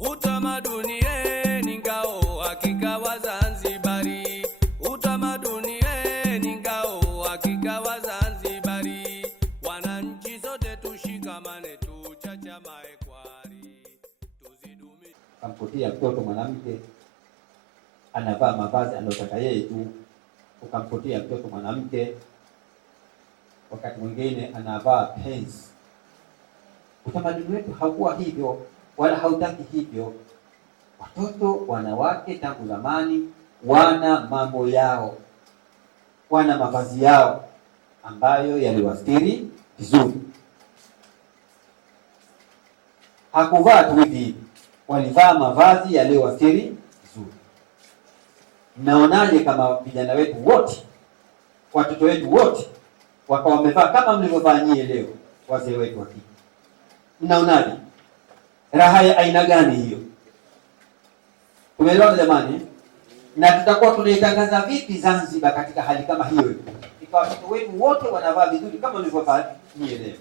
Utamaduni ni ngao hakika wa Zanzibari. Utamaduni ni ngao hakika wa Zanzibari. Wananchi zote tushikamane, tuchachamae kwari, tuzidumi. Kamkutia mtoto mwanamke anavaa mavazi anayotaka yeye tu, ukamkutia mtoto mwanamke wakati mwingine anavaa pensi. Utamaduni wetu haukuwa hivyo wala hautaki hivyo. Watoto wanawake tangu zamani wana mambo yao, wana mavazi yao ambayo yaliwastiri vizuri. Hakuvaa tu hivi, walivaa mavazi yaliyowastiri vizuri. Mnaonaje kama vijana wetu wote, watoto wetu wote wakawa wamevaa kama mlivyovaa nyie leo, wazee wetu wa kike? Mnaonaje? Raha ya aina gani hiyo? Tumeelewana jamani? Na tutakuwa tunaitangaza vipi Zanzibar katika hali kama hiyo? Ikawa watoto wetu wote wanavaa vizuri kama mlivyovaa nyie leo.